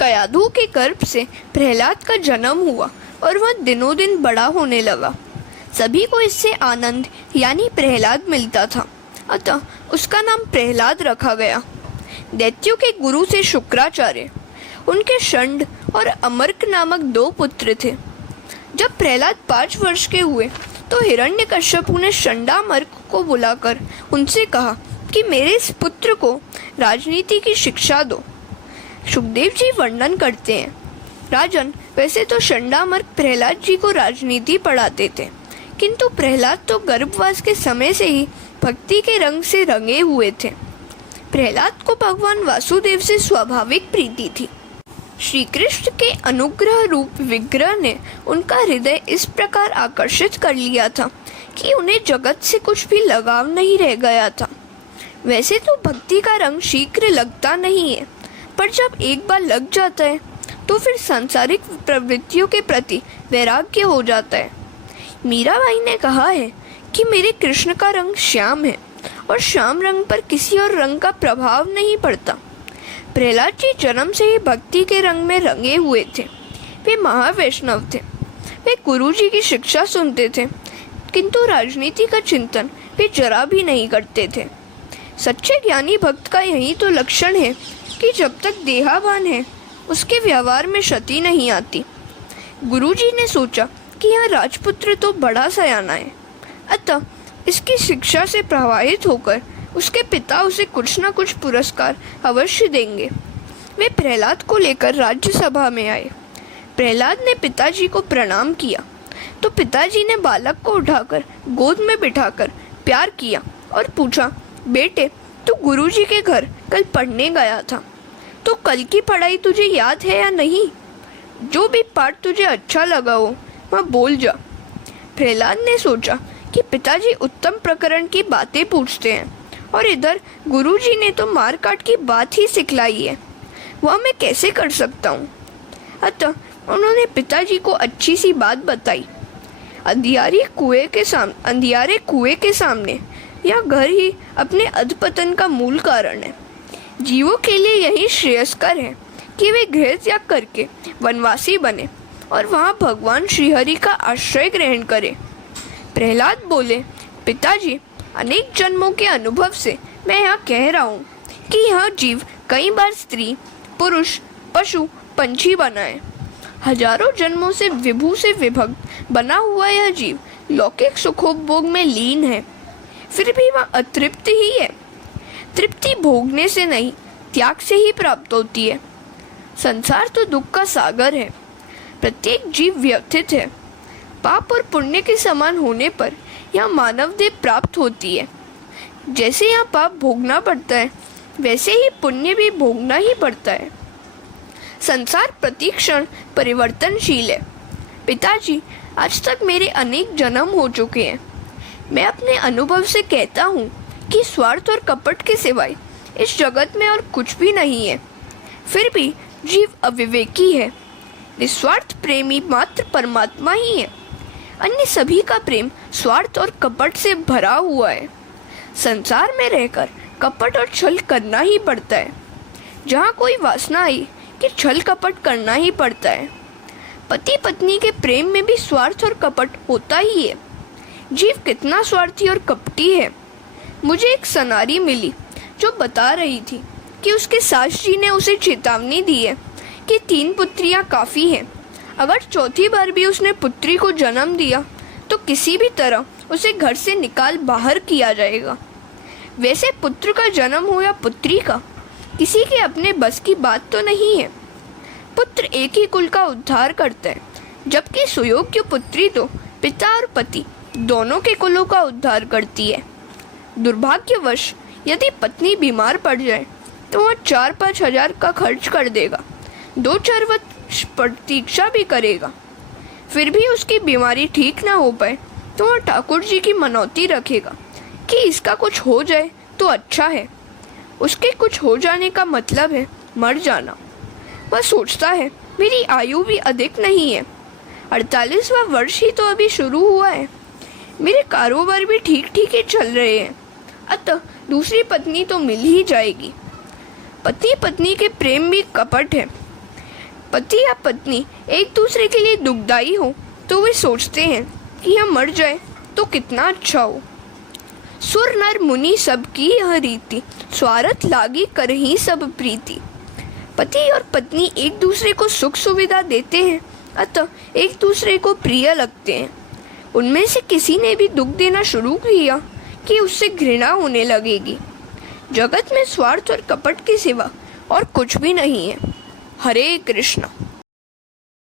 कयाधु के गर्भ से प्रहलाद का जन्म हुआ और वह दिनों दिन बड़ा होने लगा। सभी को इससे आनंद यानी प्रहलाद मिलता था, अतः उसका नाम प्रहलाद रखा गया। दैत्यों के गुरु थे शुक्राचार्य। उनके षंड और अमर्क नामक 2 पुत्र थे। जब प्रहलाद 5 वर्ष के हुए तो हिरण्यकश्यपु ने षंडामर्क को बुलाकर उनसे कहा कि मेरे इस पुत्र को राजनीति की शिक्षा दो। सुखदेव जी वर्णन करते हैं, राजन, वैसे तो षंडामर्क प्रहलाद जी को राजनीति पढ़ाते थे, किंतु प्रहलाद तो गर्भवास के समय से ही भक्ति के रंग से रंगे हुए थे। प्रहलाद को भगवान वासुदेव से स्वाभाविक प्रीति थी। श्री कृष्ण के अनुग्रह रूप विग्रह ने उनका हृदय इस प्रकार आकर्षित कर लिया था कि उन्हें जगत से कुछ भी लगाव नहीं रह गया था। वैसे तो भक्ति का रंग शीघ्र लगता नहीं है, पर जब एक बार लग जाता है तो फिर सांसारिक प्रवृत्तियों के प्रति वैराग्य हो जाता है। मीराबाई ने कहा है कि मेरे कृष्ण का रंग श्याम है और श्याम रंग पर किसी और रंग का प्रभाव नहीं पड़ता। प्रहलाद जी जन्म से ही भक्ति के रंग में रंगे हुए थे। वे महावैष्णव थे। वे गुरु जी की शिक्षा सुनते थे, किंतु राजनीति का चिंतन वे जरा भी नहीं करते थे। सच्चे ज्ञानी भक्त का यही तो लक्षण है कि जब तक देहाभान है उसके व्यवहार में क्षति नहीं आती। गुरु जी ने सोचा कि यह राजपुत्र तो बड़ा सयाना है, अतः इसकी शिक्षा से प्रभावित होकर उसके पिता उसे कुछ न कुछ पुरस्कार अवश्य देंगे। वे प्रहलाद को लेकर राज्यसभा में आए। प्रहलाद ने पिताजी को प्रणाम किया तो पिताजी ने बालक को उठाकर गोद में बिठाकर प्यार किया और पूछा, बेटे, तू गुरुजी के घर कल पढ़ने गया था, तो कल की पढ़ाई तुझे याद है या नहीं? जो भी पाठ तुझे अच्छा लगा हो वह बोल जा। प्रहलाद ने सोचा कि पिताजी उत्तम प्रकरण की बातें पूछते हैं और इधर गुरुजी ने तो मार काट की बात ही सिखलाई है, वह मैं कैसे कर सकता हूँ। अतः उन्होंने पिताजी को अच्छी सी बात बताई। अंधियारे कुएं के सामने यह घर ही अपने अधपतन का मूल कारण है। जीवों के लिए यही श्रेयस्कर है कि वे गृह त्याग करके वनवासी बने और वहाँ भगवान श्रीहरि का आश्रय ग्रहण करें। प्रहलाद बोले, पिताजी, अनेक जन्मों के अनुभव से मैं यह कह रहा हूँ कि यह जीव कई बार स्त्री, पुरुष, पशु, पंछी बना है। हजारों जन्मों से विभू से विभक्त बना हुआ यह जीव लौकिक सुखोपभोग में लीन है, फिर भी वह अतृप्त ही है। तृप्ति भोगने से नहीं, त्याग से ही प्राप्त होती है। संसार तो दुख का सागर है। प्रत्येक जीव व्यथित है। पाप और पुण्य के समान होने पर यह मानव देह प्राप्त होती है। जैसे यह पाप भोगना पड़ता है, वैसे ही पुण्य भी भोगना ही पड़ता है। संसार प्रतिक्षण परिवर्तनशील है। पिताजी, आज तक मेरे अनेक जन्म हो चुके हैं। मैं अपने अनुभव से कहता हूँ कि स्वार्थ और कपट के सिवाय इस जगत में और कुछ भी नहीं है। फिर भी जीव अविवेकी है। निस्वार्थ प्रेमी मात्र परमात्मा ही है। अन्य सभी का प्रेम स्वार्थ और कपट से भरा हुआ है। संसार में रहकर कपट और छल करना ही पड़ता है। जहाँ कोई वासना आई कि छल कपट करना ही पड़ता है। पति पत्नी के प्रेम में भी स्वार्थ और कपट होता ही है। जीव कितना स्वार्थी और कपटी है। मुझे एक सनारी मिली जो बता रही थी कि उसके सास जी ने उसे चेतावनी दी है कि 3 पुत्रियां काफ़ी हैं। अगर चौथी बार भी उसने पुत्री को जन्म दिया तो किसी भी तरह उसे घर से निकाल बाहर किया जाएगा। वैसे पुत्र का जन्म हो या पुत्री का, किसी के अपने बस की बात तो नहीं है। पुत्र एक ही कुल का उद्धार करता है, जबकि सुयोग्य पुत्री तो पिता और पति दोनों के कुलों का उद्धार करती है। दुर्भाग्यवश यदि पत्नी बीमार पड़ जाए तो वह 4-5 हजार का खर्च कर देगा, 2-4 वर्ष प्रतीक्षा भी करेगा। फिर भी उसकी बीमारी ठीक ना हो पाए तो वह ठाकुर जी की मनौती रखेगा कि इसका कुछ हो जाए तो अच्छा है। उसके कुछ हो जाने का मतलब है मर जाना। वह सोचता है मेरी आयु भी अधिक नहीं है, 48वां वर्ष ही तो अभी शुरू हुआ है। मेरे कारोबार भी ठीक ठीक ही चल रहे हैं, अतः दूसरी पत्नी तो मिल ही जाएगी। पति पत्नी के प्रेम भी कपट है। पति या पत्नी एक दूसरे के लिए दुखदाई हो तो वे सोचते हैं कि हम मर जाए तो कितना अच्छा हो। सुर नर मुनि सब की यह रीति, स्वार्थ लागी कर ही सब प्रीति। पति और पत्नी एक दूसरे को सुख सुविधा देते हैं, अतः एक दूसरे को प्रिय लगते हैं। उनमें से किसी ने भी दुख देना शुरू किया कि उससे घृणा होने लगेगी। जगत में स्वार्थ और कपट के सिवा और कुछ भी नहीं है। हरे कृष्ण।